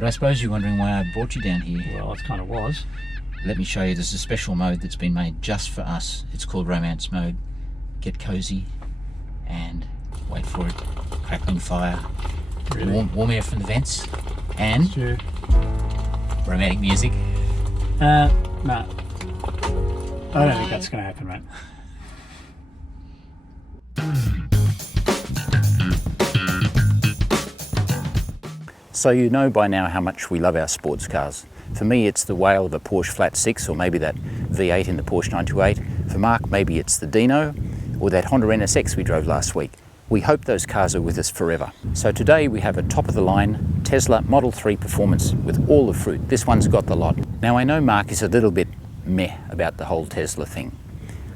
But I suppose you're wondering why I brought you down here. Well, it kind of was. Let me show you. There's a special mode that's been made just for us. It's called Romance Mode. Get cozy and wait for it. Crackling fire, Really? warm air from the vents, and Sure. romantic music. No. I don't think that's going to happen, mate. So you know by now how much we love our sports cars. For me, it's the whale of a Porsche Flat 6, or maybe that V8 in the Porsche 928. For Mark, maybe it's the Dino, or that Honda NSX we drove last week. We hope those cars are with us forever. So today we have a top-of-the-line Tesla Model 3 Performance with all the fruit. This one's got the lot. Now I know Mark is a little bit meh about the whole Tesla thing.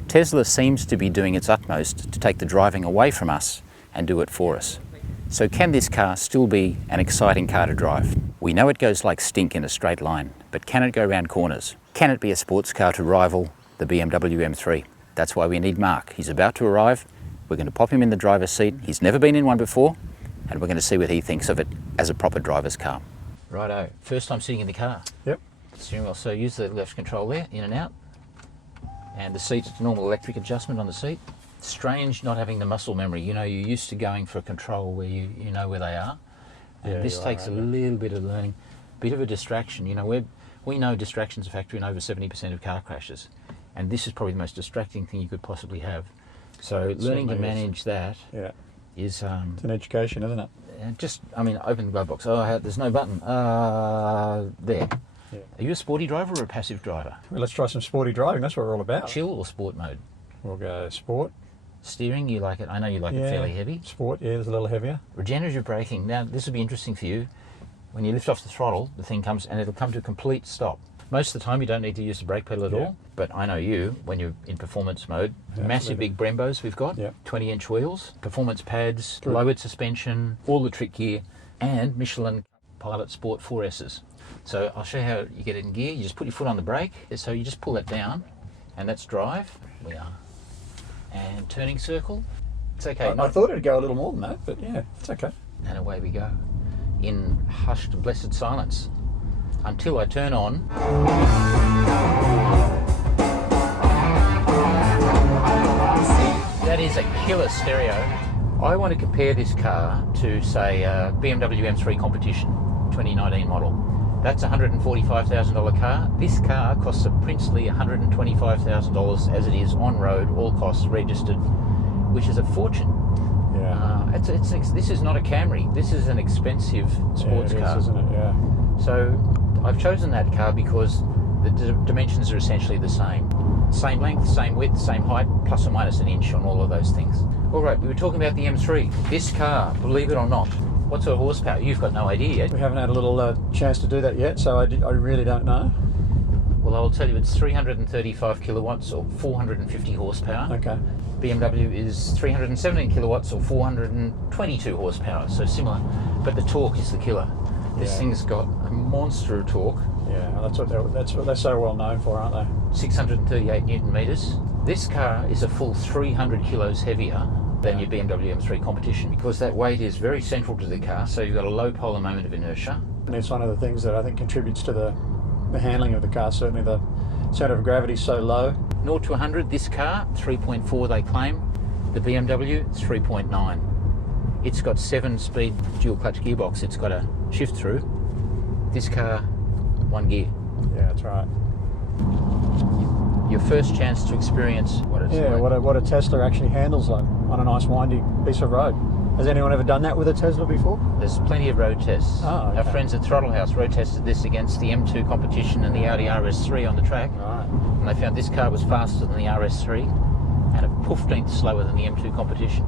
Tesla seems to be doing its utmost to take the driving away from us and do it for us. So can this car still be an exciting car to drive? We know it goes like stink in a straight line, but can it go round corners? Can it be a sports car to rival the BMW M3? That's why we need Mark. He's about to arrive. We're going to pop him in the driver's seat. He's never been in one before, and we're going to see what he thinks of it as a proper driver's car. Righto, first time sitting in the car. Yep. Steering wheel, so use the left control there, in and out. And the seat, normal electric adjustment on the seat. Strange not having the muscle memory. You know, you're used to going for a control where you know where they are. And this takes a little bit of learning, bit of a distraction. You know, we know distraction's a factor in over 70% of car crashes. And this is probably the most distracting thing you could possibly have. So learning to manage that is... it's an education, isn't it? Just, I mean, open the glove box. Oh, there's no button. There. Yeah. Are you a sporty driver or a passive driver? Well, let's try some sporty driving. That's what we're all about. Chill or sport mode? We'll go sport. Steering, you like it? I know you like it fairly heavy. Sport, it's a little heavier. Regenerative braking. Now, this will be interesting for you. When you lift off the throttle, the thing comes and it'll come to a complete stop. Most of the time, you don't need to use the brake pedal at all. But I know you, when you're in performance mode, massive big Brembos we've got, 20-inch wheels, performance pads, lowered suspension, all the trick gear, and Michelin Pilot Sport 4S's. So I'll show you how you get it in gear. You just put your foot on the brake. So you just pull that down, and that's drive. We are. And turning circle. It's okay. I thought it'd go a little more than that, but yeah, it's okay. And away we go. In hushed, blessed silence. Until I turn on. That is a killer stereo. I want to compare this car to, say, BMW M3 Competition, 2019 model. That's a $145,000 car. This car costs a princely $125,000 as it is on road, all costs registered, which is a fortune. Yeah. This is not a Camry. This is an expensive sports car, isn't it? Yeah. So I've chosen that car because the dimensions are essentially the same. Same length, same width, same height, plus or minus an inch on all of those things. All right, we were talking about the M3. This car, believe it or not, what sort of horsepower? You've got no idea yet. We haven't had a little chance to do that yet, so I really don't know. Well, I'll tell you, it's 335 kilowatts or 450 horsepower. Okay. BMW is 317 kilowatts or 422 horsepower, so similar. But the torque is the killer. This thing's got a monster of torque. Yeah, that's what they're so well known for, aren't they? 638 Newton meters. This car is a full 300 kilos heavier than your BMW M3 Competition because that weight is very central to the car, so you've got a low polar moment of inertia. And it's one of the things that I think contributes to the handling of the car. Certainly the centre of gravity is so low. 0 to 100, this car, 3.4 they claim. The BMW, 3.9. It's got 7-speed dual clutch gearbox. It's got a shift through. This car, 1 gear. Yeah, that's right. Your first chance to experience what it's like. what a Tesla actually handles like on a nice windy piece of road. Has anyone ever done that with a Tesla before? There's plenty of road tests. Oh, okay. Our friends at Throttle House road tested this against the M2 Competition and the Audi RS3 on the track. Right. And they found this car was faster than the RS3 and a poof-length slower than the M2 Competition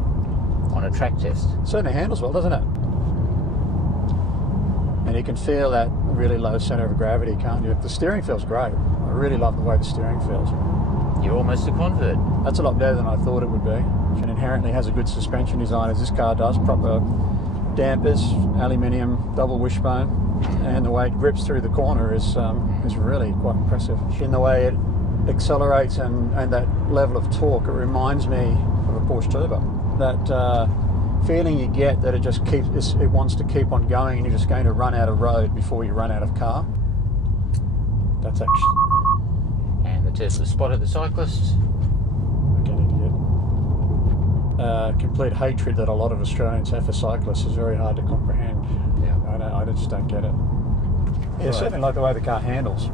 on a track test. It certainly handles well, doesn't it? And you can feel that really low centre of gravity, can't you? The steering feels great. I really love the way the steering feels. You're almost a convert. That's a lot better than I thought it would be. It inherently has a good suspension design, as this car does. Proper dampers, aluminium, double wishbone, and the way it grips through the corner is really quite impressive. In the way it accelerates and that level of torque, it reminds me of a Porsche Turbo. That feeling you get that it wants to keep on going, and you're just going to run out of road before you run out of car. That's actually... And the Tesla spotted the cyclists. Like an idiot. Complete hatred that a lot of Australians have for cyclists is very hard to comprehend. Yeah. I just don't get it. Yeah, certainly like the way the car handles.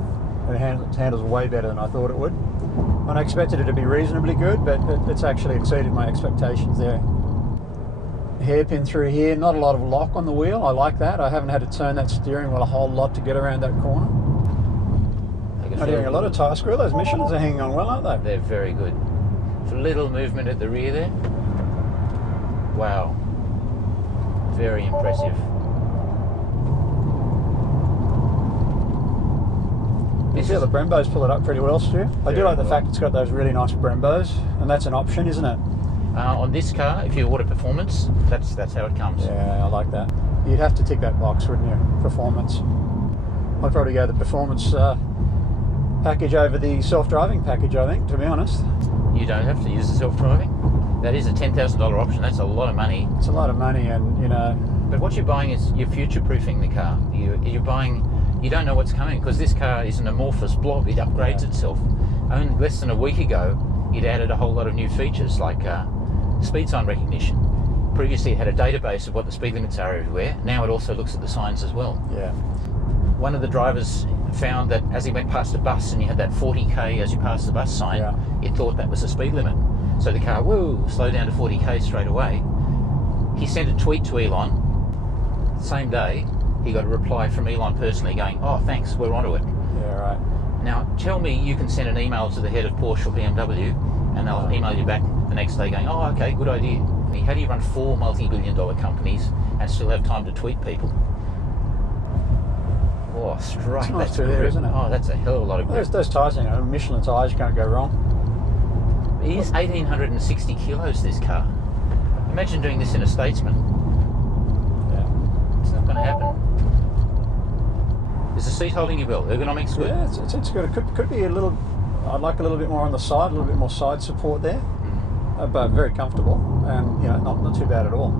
It handles way better than I thought it would. And I expected it to be reasonably good, but it's actually exceeded my expectations there. Hairpin through here, not a lot of lock on the wheel. I like that. I haven't had to turn that steering wheel a whole lot to get around that corner. I'm doing a lot of tyre screw. Those Michelin's are hanging on well, aren't they? They're very good. It's a little movement at the rear there. Wow. Very impressive. Yeah, the Brembos pull it up pretty well, Stu. I do like the fact it's got those really nice Brembos, and that's an option, isn't it? On this car, if you order performance, that's how it comes. Yeah, I like that. You'd have to tick that box, wouldn't you? Performance. I'd probably go the performance package over the self-driving package, I think, to be honest. You don't have to use the self-driving. That is a $10,000 option. That's a lot of money. It's a lot of money, and you know. But what you're buying is you're future-proofing the car. You're buying. You don't know what's coming because this car is an amorphous blob. It upgrades itself. Only less than a week ago, it added a whole lot of new features like speed sign recognition. Previously, it had a database of what the speed limits are everywhere. Now it also looks at the signs as well. Yeah. One of the drivers found that as he went past a bus and you had that 40k as you pass the bus sign, it thought that was the speed limit. So the car, slowed down to 40k straight away. He sent a tweet to Elon. Same day, he got a reply from Elon personally going, "Oh, thanks, we're onto it." Yeah, right. Now, tell me you can send an email to the head of Porsche or BMW and they'll email you back the next day going, "Oh, okay, good idea." How do you run 4 multi-billion-dollar companies and still have time to tweet people? Oh, strike. It's nice that's through there, isn't it? Oh, that's a hell of a lot of grip. Those tyres, you know, Michelin tyres, you can't go wrong. It is 1,860 kilos, this car. Imagine doing this in a Statesman. Yeah. It's not going to happen. Is the seat holding you well? Ergonomics good? Yeah, it's good. It could be a little... I'd like a little bit more on the side, a little bit more side support there. But very comfortable and, you know, not too bad at all.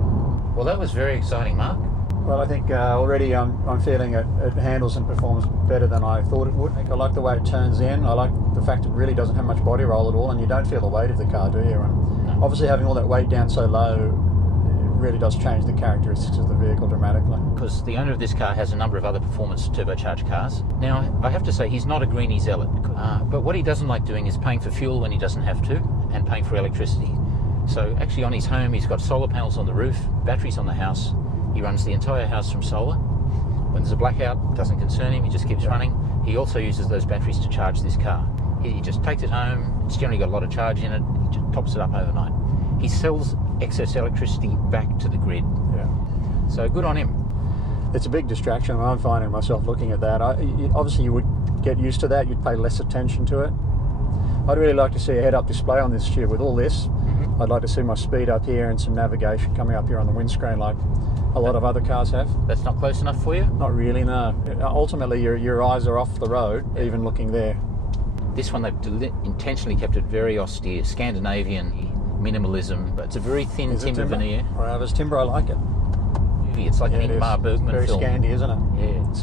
Well, that was very exciting, Mark. Well, I think already I'm feeling it handles and performs better than I thought it would. I like the way it turns in. I like the fact it really doesn't have much body roll at all, and you don't feel the weight of the car, do you? And obviously having all that weight down so low, it really does change the characteristics of the vehicle dramatically. Because the owner of this car has a number of other performance turbocharged cars. Now, I have to say, he's not a greenie zealot, but what he doesn't like doing is paying for fuel when he doesn't have to, and paying for electricity. So actually on his home, he's got solar panels on the roof, batteries on the house. He runs the entire house from solar. When there's a blackout, it doesn't concern him, he just keeps running. He also uses those batteries to charge this car. He just takes it home, it's generally got a lot of charge in it, he just tops it up overnight. He sells excess electricity back to the grid. Yeah. So good on him. It's a big distraction, and I'm finding myself looking at that. Obviously you would get used to that, you'd pay less attention to it. I'd really like to see a head-up display on this year with all this. I'd like to see my speed up here and some navigation coming up here on the windscreen like a lot of other cars have. That's not close enough for you? Not really, no. Ultimately, your eyes are off the road, even looking there. This one, they've intentionally kept it very austere, Scandinavian minimalism, but it's a very thin timber veneer. Well, if it's timber, I like it. It's like an Ingmar Bergman very film. Scandi, isn't it? Yeah.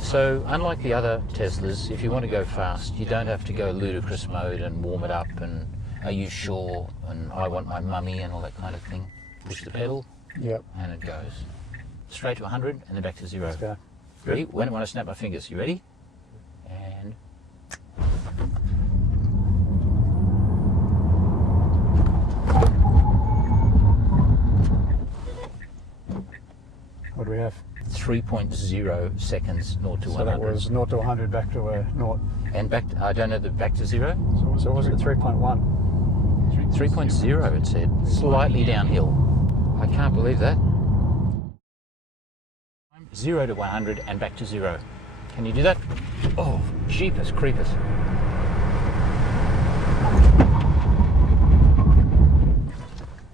So, unlike the other Teslas, if you want to go fast, you don't have to go ludicrous mode and warm it up and are you sure and I want my mummy and all that kind of thing. Push the pedal, and it goes. Straight to 100 and then back to 0. Let's go. Ready? When I snap my fingers, you ready? And... What do we have? 3.0 seconds, 0 to 100. So that was 0 to 100 back to 0. And back to, I don't know, back to 0? So was it 3.1? 3.0 it said. Slightly downhill. I can't believe that. 0 to 100 and back to 0. Can you do that? Oh, jeepers creepers.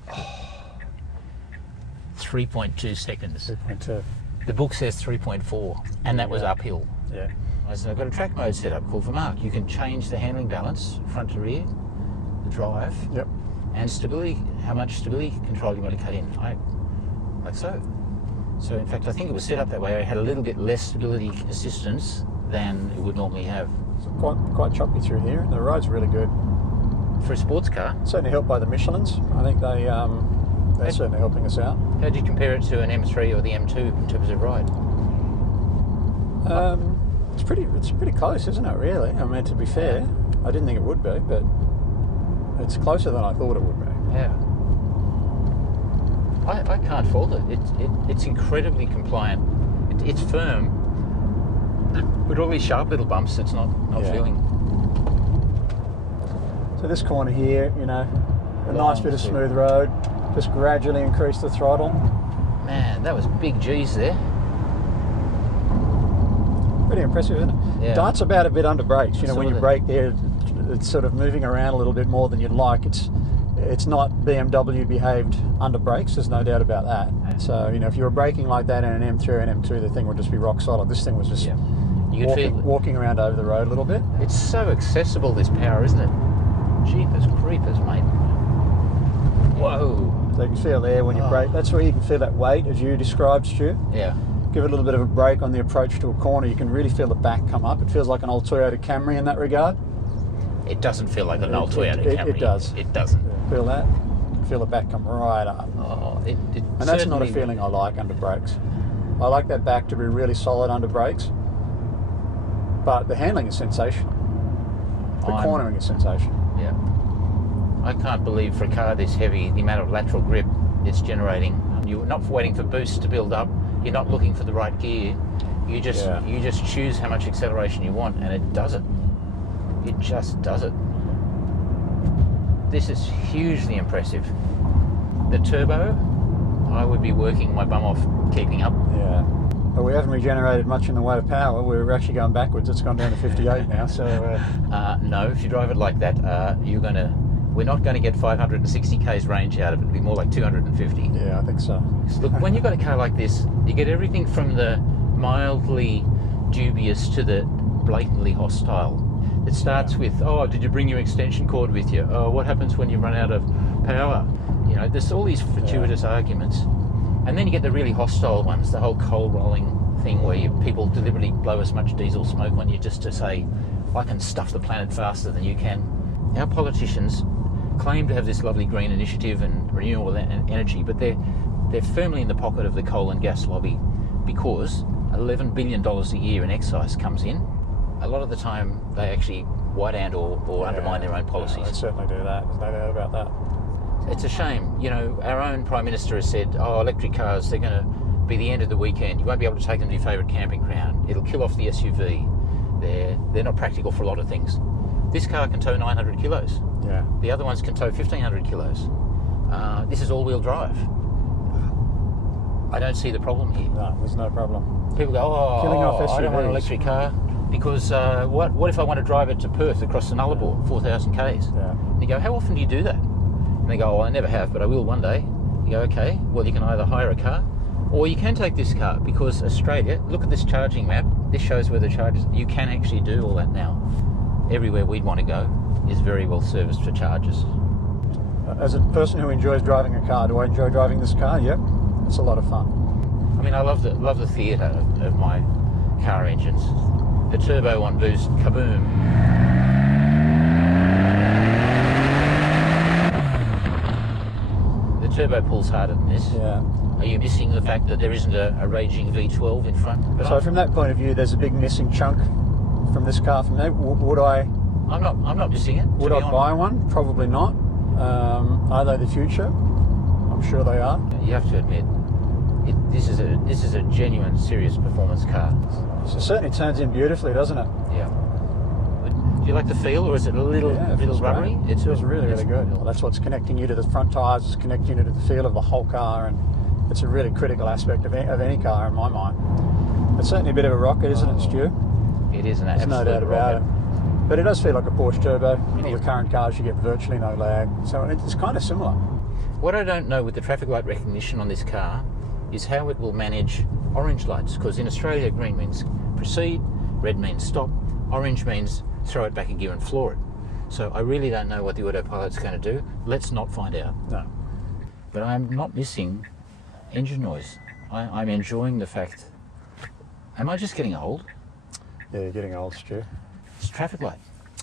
Oh, 3.2 seconds. 3.2. The book says 3.4 and that was uphill. Yeah. So I've got a track mode set up called for Mark. You can change the handling balance, front to rear, the drive, Yep. and stability, how much stability control you want to cut in. like so. So in fact, I think it was set up that way. It had a little bit less stability assistance than it would normally have. It's quite choppy through here. The road's really good. For a sports car? Certainly helped by the Michelins. I think they're certainly helping us out. How do you compare it to an M3 or the M2 in terms of ride? It's pretty close, isn't it, really? I mean, to be fair, I didn't think it would be, but it's closer than I thought it would be. Yeah. I can't fault it. It's incredibly compliant. It's firm. With all these sharp little bumps, it's not feeling. So this corner here, you know, a nice bit of smooth road. Just gradually increase the throttle. Man, that was big G's there. Pretty impressive, isn't it? Yeah. Dart's about a bit under brakes. You know, when you brake there, it's sort of moving around a little bit more than you'd like. It's not BMW behaved under brakes, there's no doubt about that. So, you know, if you were braking like that in an M3 or an M2, the thing would just be rock solid. This thing was just walking around over the road a little bit. It's so accessible, this power, isn't it? Jeepers creepers, mate. Whoa. So you can feel there when you brake. That's where you can feel that weight, as you described, Stu. Yeah. Give it a little bit of a brake on the approach to a corner. You can really feel the back come up. It feels like an old Toyota Camry in that regard. It doesn't feel like an old Toyota Camry. It does. It doesn't. Feel that? Feel the back come right up. Oh, and that's not a feeling I like under brakes. I like that back to be really solid under brakes. But the handling is sensational. The cornering is sensational. Yeah. I can't believe for a car this heavy, the amount of lateral grip it's generating. You're not waiting for boosts to build up. You're not looking for the right gear. You just choose how much acceleration you want, and it does it. It just does it. This is hugely impressive. The turbo, I would be working my bum off keeping up. Yeah. But we haven't regenerated much in the way of power. We're actually going backwards. It's gone down to 58 now. So no, if you drive it like that, we're not going to get 560 k's range out of it. It'll be more like 250. Yeah, I think so. Look, when you've got a car like this, you get everything from the mildly dubious to the blatantly hostile. It starts with, oh, did you bring your extension cord with you? Oh, what happens when you run out of power? You know, there's all these fortuitous arguments. And then you get the really hostile ones, the whole coal rolling thing where people deliberately blow as much diesel smoke on you just to say, I can stuff the planet faster than you can. Our politicians claim to have this lovely green initiative and renewable energy, but they're firmly in the pocket of the coal and gas lobby because $11 billion a year in excise comes in. A lot of the time they actually white ant or undermine their own policies. Yeah, they certainly do that. There's no doubt about that. It's a shame. You know, our own Prime Minister has said, oh, electric cars, they're going to be the end of the weekend. You won't be able to take them to your favourite camping ground. It'll kill off the SUV. They're not practical for a lot of things. This car can tow 900 kilos. Yeah. The other ones can tow 1,500 kilos. This is all-wheel drive. I don't see the problem here. No, there's no problem. People go, Killing off SUVs. I don't want an electric car because what if I want to drive it to Perth across the Nullarbor, 4,000 k's? Yeah. And you go, how often do you do that? And they go, oh, I never have, but I will one day. You go, okay, well, you can either hire a car or you can take this car because Australia, look at this charging map. This shows where the charges, you can actually do all that now. Everywhere we'd want to go is very well serviced for chargers. As a person who enjoys driving a car, do I enjoy driving this car? Yep, it's a lot of fun. I mean, I love the theatre of my car engines. The turbo on boost, kaboom. The turbo pulls harder than this. Yeah. Are you missing the fact that there isn't a raging V12 in front? But so from that point of view, there's a big missing chunk from this car from there. Would I? I'm not missing it. Would I buy one? Probably not. Are they the future? I'm sure they are. You have to admit, this is a genuine, serious performance car. So it certainly turns in beautifully, doesn't it? Yeah. Do you like the feel, or is it a little rubbery? It feels really good. Well, that's what's connecting you to the front tyres. It's connecting you to the feel of the whole car, and it's a really critical aspect of any car in my mind. It's certainly a bit of a rocket, isn't it, Stu? It is an There's absolute no doubt about rocket. it. But it does feel like a Porsche turbo. All the current cars, you get virtually no lag. So it's kind of similar. What I don't know with the traffic light recognition on this car is how it will manage orange lights, because in Australia green means proceed, red means stop, orange means throw it back a gear and floor it. So I really don't know what the Autopilot's going to do. Let's not find out. No. But I'm not missing engine noise. I'm enjoying the fact. Am I just getting old? Yeah, you're getting old, Stu. It's a traffic light.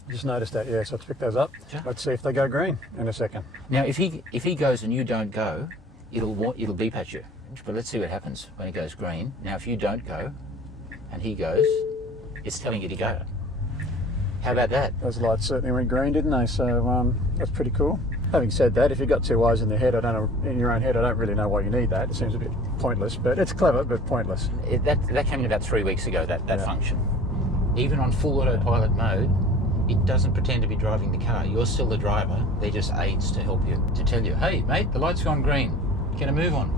Just noticed that, yeah, so let's pick those up. Sure. Let's see if they go green in a second. Now, if he goes and you don't go, it'll beep at you. But let's see what happens when it goes green. Now, if you don't go and he goes, it's telling you to go. How about that? Those lights certainly went green, didn't they? So that's pretty cool. Having said that, if you've got two eyes in the head, in your own head, I don't really know why you need that. It seems a bit pointless, but it's clever, but pointless. That came in about 3 weeks ago, that Yeah. function. Even on full autopilot mode, it doesn't pretend to be driving the car. You're still the driver. They're just aids to help you, to tell you, hey, mate, the light's gone green. Get a move on.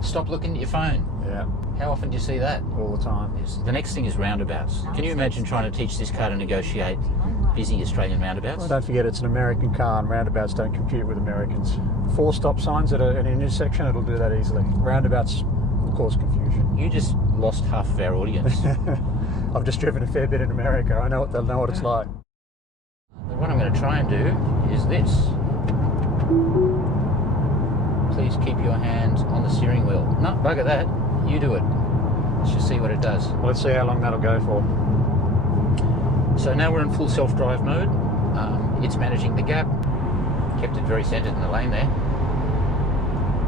Stop looking at your phone. Yeah, How often do you see that? all the time. The next thing is roundabouts. Can you imagine trying to teach this car to negotiate busy Australian roundabouts? Well, don't forget, it's an American car, and roundabouts don't compute with Americans. 4 stop signs at an intersection, it'll do that easily. Roundabouts will cause confusion. You just lost half of our audience. I've just driven a fair bit in America. They'll know what it's like. What I'm going to try and do is this. Please keep your hand on the steering wheel. No, bugger that. You do it. Let's just see what it does. Well, let's see how long that'll go for. So now we're in full self-drive mode. It's managing the gap. Kept it very centered in the lane there.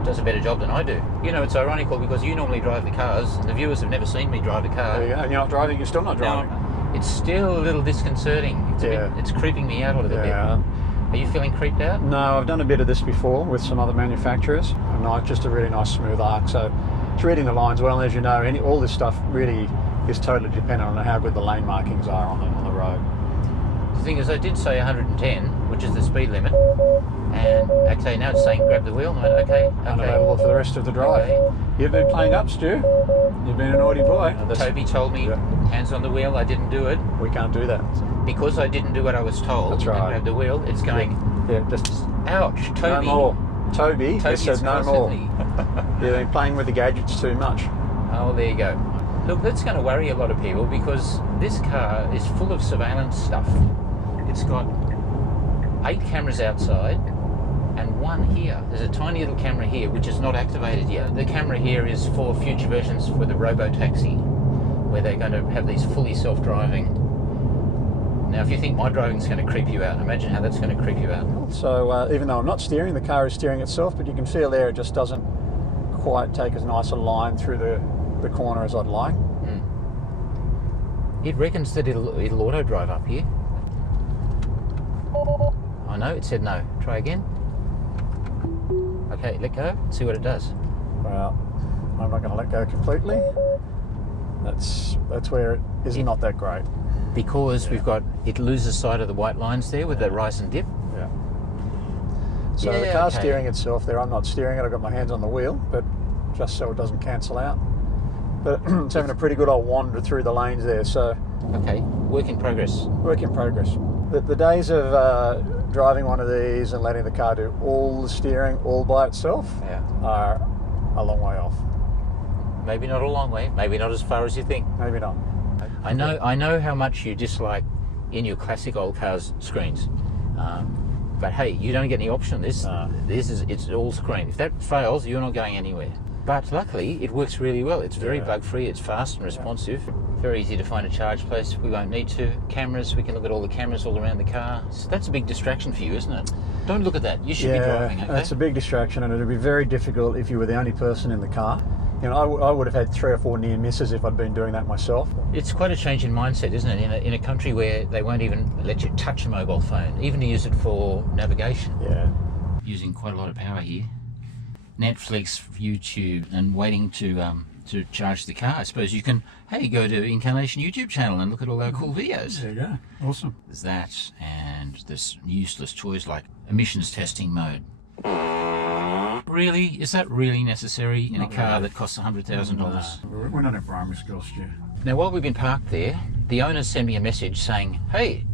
Does a better job than I do. You know, it's ironical because you normally drive the cars, and the viewers have never seen me drive a car. There you go. And you're not driving, you're still not driving. Now, it's still a little disconcerting. It's creeping me out a little bit. Are you feeling creeped out? No, I've done a bit of this before with some other manufacturers. Just a really nice smooth arc. So it's reading the lines well. And as you know, all this stuff really is totally dependent on how good the lane markings are on the road. The thing is, I did say 110, which is the speed limit, and okay, now it's saying grab the wheel. And I went, okay. Unavailable for the rest of the drive. Okay. You've been playing up, Stu. You've been a naughty boy. Toby told me, hands on the wheel. I didn't do it. We can't do that. Because I didn't do what I was told. That's right. And grab the wheel. It's going. Yeah, just Ouch, Toby. no more. Toby says no more. constantly- You've been playing with the gadgets too much. Oh, there you go. Look, that's going to worry a lot of people because this car is full of surveillance stuff. It's got 8 cameras outside and 1 here. There's a tiny little camera here which is not activated yet. The camera here is for future versions for the robo-taxi, where they're going to have these fully self-driving. Now, if you think my driving's going to creep you out, imagine how that's going to creep you out. So even though I'm not steering, the car is steering itself, but you can feel there it just doesn't quite take as nice a line through the corner as I'd like. It reckons that it'll auto drive up here. I know, it said no. Try again. Okay, let go. See what it does. Well, I'm not going to let go completely. That's where it is not that great. Because it loses sight of the white lines there with the rise and dip. Yeah. So the car's steering itself there. I'm not steering it. I've got my hands on the wheel, but just so it doesn't cancel out. But it's having a pretty good old wander through the lanes there. So Okay, work in progress. work in progress. The days of driving one of these and letting the car do all the steering all by itself are a long way off. Maybe not a long way. Maybe not as far as you think. Maybe not. I know how much you dislike in your classic old cars screens. But hey, you don't get any option. It's all screen. If that fails, you're not going anywhere. But luckily, it works really well. It's very bug-free. It's fast and responsive. Very easy to find a charge place. We won't need to. Cameras. We can look at all the cameras all around the car. So that's a big distraction for you, isn't it? Don't look at that. You should be driving. Okay? It's a big distraction, and it'd be very difficult if you were the only person in the car. You know, I would have had 3 or 4 near misses if I'd been doing that myself. It's quite a change in mindset, isn't it? In a country where they won't even let you touch a mobile phone, even to use it for navigation. Yeah. Using quite a lot of power here. Netflix, YouTube, and waiting to charge the car. I suppose you can, go to inCARnation YouTube channel and look at all our cool videos. There you go. Awesome. There's that, and there's useless toys like emissions testing mode. Really? Is that really necessary in a car that costs $100,000? We're not in primary school, Stu. Now, while we've been parked there, the owners send me a message saying, hey,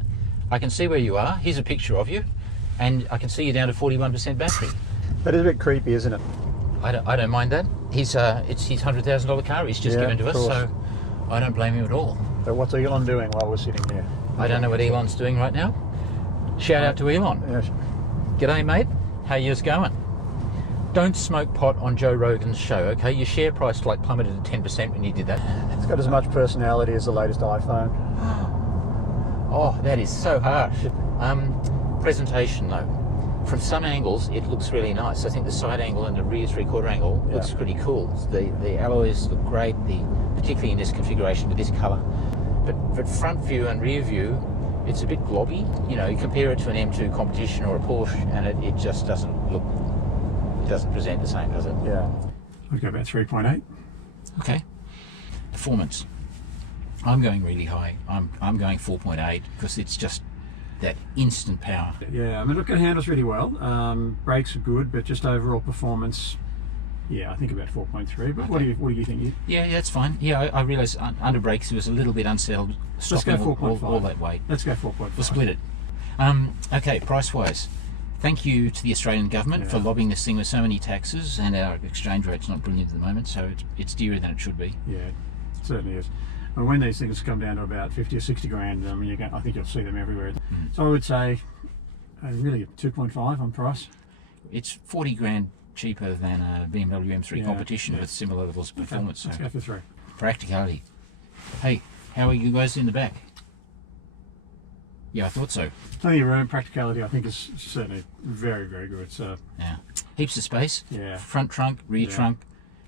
I can see where you are. Here's a picture of you, and I can see you're down to 41% battery. That is a bit creepy, isn't it? I don't mind that. It's his $100,000 car he's just given to us, so I don't blame him at all. So what's Elon doing while we're sitting here? I don't know what Elon's doing right now. Shout out to Elon. Yeah. G'day, mate. How yours going? Don't smoke pot on Joe Rogan's show, okay? Your share price like plummeted to 10% when you did that. It's got as much personality as the latest iPhone. Oh, that is so harsh. Presentation though. From some angles, it looks really nice. I think the side angle and the rear three-quarter angle looks pretty cool. The alloys look great, particularly in this configuration with this colour. But front view and rear view, it's a bit globby. You know, you compare it to an M2 competition or a Porsche, and it just doesn't look. It doesn't present the same, does it? Yeah. I'd go about 3.8. Okay. Performance. I'm going really high. I'm going 4.8 because it's just that instant power. Yeah, I mean, look, it handles really well. Brakes are good, but just overall performance, yeah, I think about 4.3. But Okay. what do you think? Yeah, that's fine. Yeah, I realised under brakes it was a little bit unsettled. Let's go 4.5. all that weight. Let's go 4.5. We'll split it. Okay, price-wise. Thank you to the Australian government for lobbying this thing with so many taxes, and our exchange rate's not brilliant at the moment, so it's dearer than it should be. Yeah, it certainly is. And when these things come down to about 50 or 60 grand, I mean, I think you'll see them everywhere. So I would say really 2.5 on price. It's 40 grand cheaper than a BMW M3 competition with similar levels of performance. Let's go for 3. Practicality. Hey, how are you guys in the back? Yeah, I thought so. Plenty of room. Practicality, I think, is certainly very, very good. So Yeah, heaps of space. Yeah. Front trunk, rear trunk,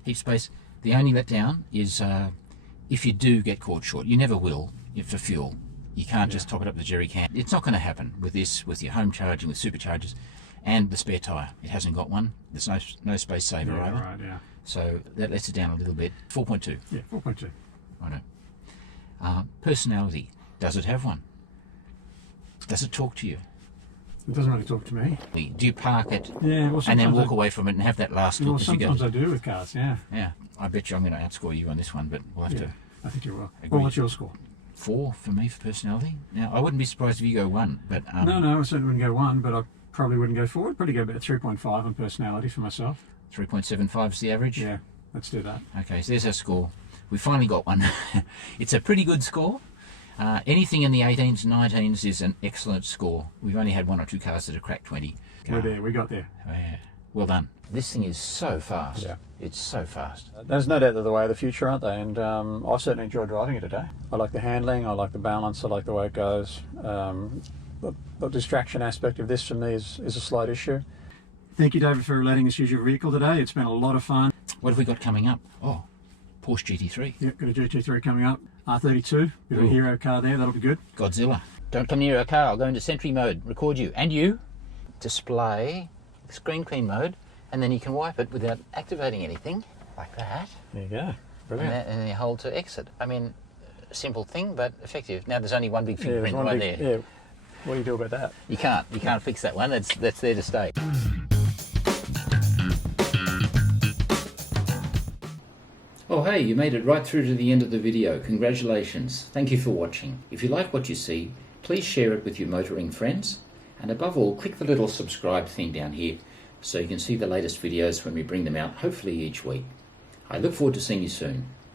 heaps of space. The only letdown is if you do get caught short. You never will for fuel. You can't just top it up with a jerry can. It's not going to happen with this, with your home charging, with superchargers, and the spare tyre. It hasn't got one. There's no space saver either. Right, yeah. So that lets it down a little bit. 4.2. Yeah, 4.2. Righto. Personality. Does it have one? Does it talk to you? It doesn't really talk to me. Do you park it Yeah, well, and then sometimes walk away from it and have that last look as you go? sometimes I do with cars, yeah. Yeah, I bet you I'm going to outscore you on this one, but we'll have to. I think you will. Agree. Well, what's your score? 4 for me for personality. Now, I wouldn't be surprised if you go 1, but No, I certainly wouldn't go 1, but I probably wouldn't go 4. I'd probably go about 3.5 on personality for myself. 3.75 is the average. Yeah, let's do that. Okay, so there's our score. We finally got one. It's a pretty good score. Anything in the 18s and 19s is an excellent score. We've only had 1 or 2 cars that have cracked 20. We're there, we got there. Yeah. Well done. This thing is so fast. Yeah. It's so fast. There's no doubt they're the way of the future, aren't they? And I certainly enjoy driving it today. I like the handling, I like the balance, I like the way it goes. The distraction aspect of this for me is a slight issue. Thank you, David, for letting us use your vehicle today. It's been a lot of fun. What have we got coming up? Oh, Porsche GT3. Yep, got a GT3 coming up. R32, bit of a hero car there, that'll be good. Godzilla. Don't come near our car, I'll go into Sentry mode, record you. And you. Display, screen clean mode, and then you can wipe it without activating anything, like that. There you go. Brilliant. And then you hold to exit. I mean, simple thing, but effective. Now there's only one big fingerprint there's one there. Yeah. What do you do about that? You can't fix that one, that's there to stay. Oh hey, you made it right through to the end of the video. Congratulations. Thank you for watching. If you like what you see, please share it with your motoring friends. And above all, click the little subscribe thing down here so you can see the latest videos when we bring them out, hopefully each week. I look forward to seeing you soon.